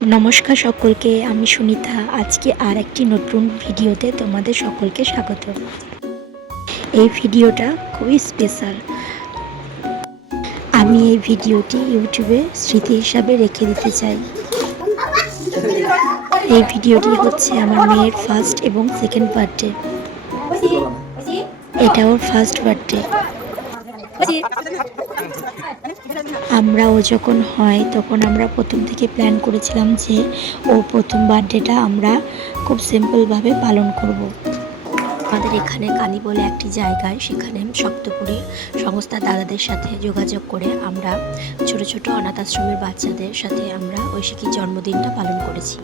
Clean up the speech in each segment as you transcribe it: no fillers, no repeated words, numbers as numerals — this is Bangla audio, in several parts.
নমস্কার সকলকে, আমি সুনিতা। আজকে আর একটি নতুন ভিডিওতে তোমাদের সকলকে স্বাগত। এই ভিডিওটা খুবই স্পেশাল। আমি এই ভিডিওটি ইউটিউবে স্মৃতি হিসাবে রেখে দিতে চাই। এই ভিডিওটি হচ্ছে আমার মেয়ের ফার্স্ট এবং সেকেন্ড বার্থডে। এটা ওর ফার্স্ট বার্থডে। ও যখন হয় তখন আমরা প্রথম থেকে প্ল্যান করেছিলাম যে ওর প্রথম বার্থডেটা আমরা খুব সিম্পলভাবে পালন করব। আমাদের এখানে কানি বলে একটি জায়গায়, সেখানে সপ্তপুরীর সমস্ত দাদাদের সাথে যোগাযোগ করে আমরা ছোট ছোট অনাথ আশ্রমের বাচ্চাদের সাথে আমরা ঐশিকীর জন্মদিনটা পালন করেছি।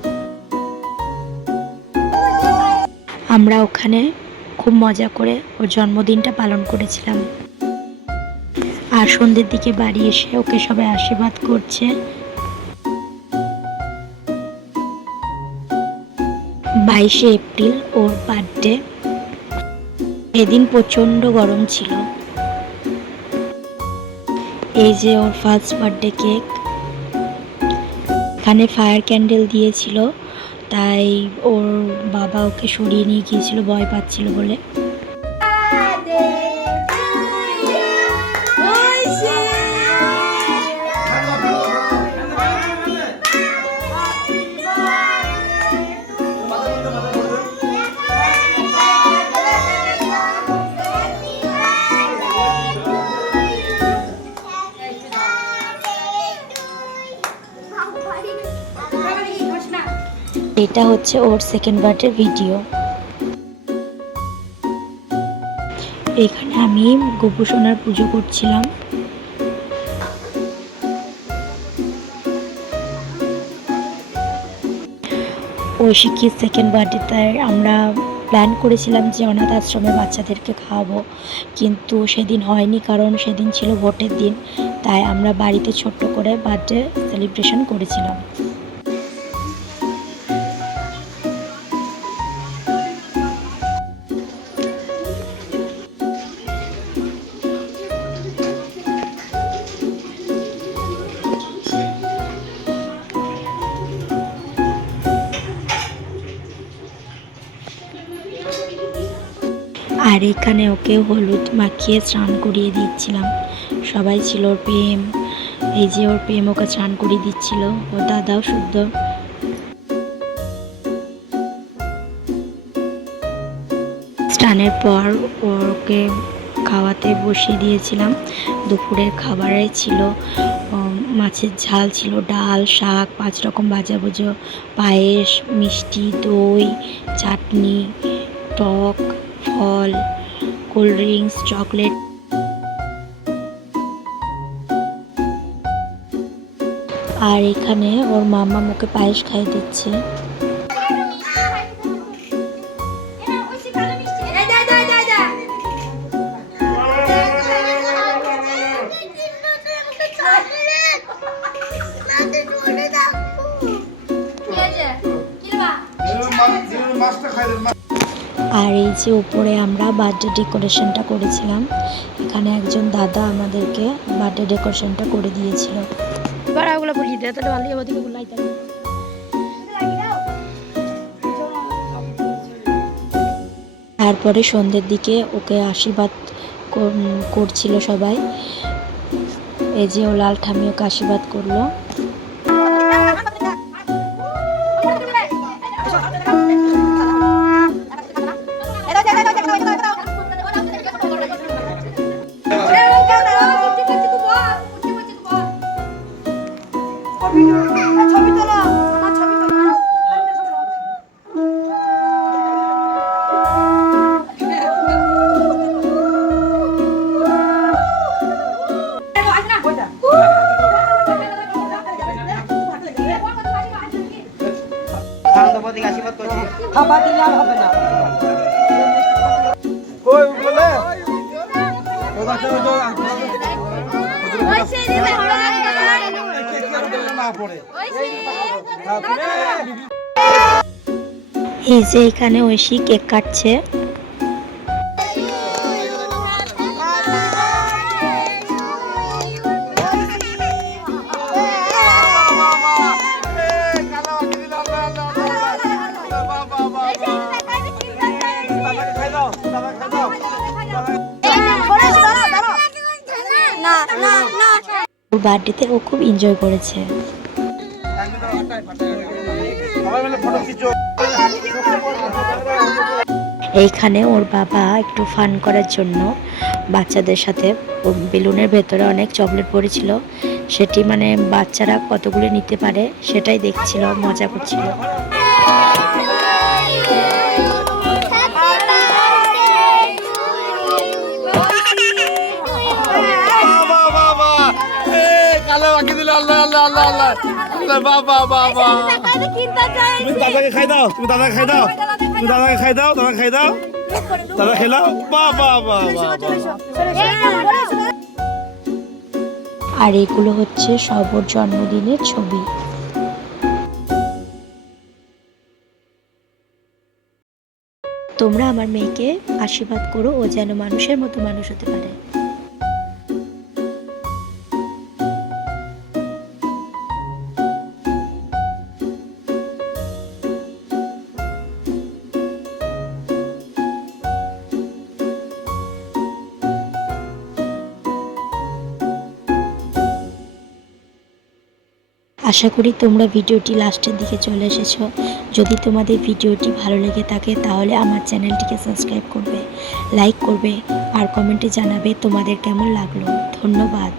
আমরা ওখানে খুব মজা করে ওর জন্মদিনটা পালন করেছিলাম। আর সন্ধ্যের দিকে বাড়ি এসে ওকে সবাই আশীর্বাদ করছে। 22শে এপ্রিল ওর বার্থডে। এদিন প্রচণ্ড গরম ছিল। এই যে ওর ফার্স্ট বার্থডে কেক। এখানে ফায়ার ক্যান্ডেল দিয়েছিল, তাই ওর বাবা ওকে সরিয়ে নিয়ে গিয়েছিল ভয় পাচ্ছিল বলে। এটা হচ্ছে ওর সেকেন্ড বার্থডে ভিডিও। এখানে আমি গোপু সোনার পুজো করছিলাম। ঐশিকীর সেকেন্ড বার্থডে, তাই আমরা প্ল্যান করেছিলাম যে অনাথ আশ্রমের বাচ্চাদেরকে খাওয়াবো, কিন্তু সেদিন হয়নি, কারণ সেদিন ছিল ভোটের দিন। তাই আমরা বাড়িতে ছোট্ট করে বার্থডে সেলিব্রেশন করেছিলাম। আর এখানে ওকে হলুদ মাখিয়ে স্নান করিয়ে দিচ্ছিলাম। সবাই ছিল ওর প্রেম। এই যে ওর প্রেম ওকে স্নান করিয়ে দিচ্ছিল, ওর দাদাও শুদ্ধ। স্নানের পর ওকে খাওয়াতে বসিয়ে দিয়েছিলাম। দুপুরের খাবারে ছিল মাছের ঝাল, ছিল ডাল, শাক, 5 রকম ভাজাভুজো, পায়েস, মিষ্টি, দই, চাটনি, টক, ফল, কোল্ড ড্রিঙ্কস, চকলেট। আর এখানে ওর মামা মুখে পায়েস খাইয়ে দিচ্ছে। আর এই যে উপরে আমরা বার্থডে ডেকোরেশনটা করেছিলাম, এখানে একজন দাদা আমাদেরকে বার্থডে ডেকোরেশনটা করে দিয়েছিল। তারপরে সন্ধ্যের দিকে ওকে আশীর্বাদ করছিল সবাই। এই যে ও লাল ঠামি ওকে আশীর্বাদ করলো। এই যে এখানে ঐশী কেক কাটছে। বার্থডেতে ও খুব এনজয় করেছে। এইখানে ওর বাবা একটু ফান করার জন্য বাচ্চাদের সাথে বেলুনের ভেতরে অনেক চকলেট পড়েছিল, সেটি মানে বাচ্চারা কতগুলো নিতে পারে সেটাই দেখছিল, মজা করছিল। দাদাকে খাই দাও, তুমি দাদাকে খাই দাও, তুমি দাদাকে খাই দাও, দাদা খাই দাও, দাদা খেলাও। বাবা বাবা। আর এগুলো হচ্ছে সব ওর জন্মদিনের ছবি। তোমরা আমার মেয়েকে আশীর্বাদ করো, ও যেন মানুষের মতো মানুষ হতে পারে। আশা করি তোমরা ভিডিওটি লাস্টের দিকে চলে এসেছো। যদি তোমাদের ভিডিওটি ভালো লেগে থাকে তাহলে আমার চ্যানেলটিকে সাবস্ক্রাইব করবে, লাইক করবে আর কমেন্টে জানাবে তোমাদের কেমন লাগলো। ধন্যবাদ।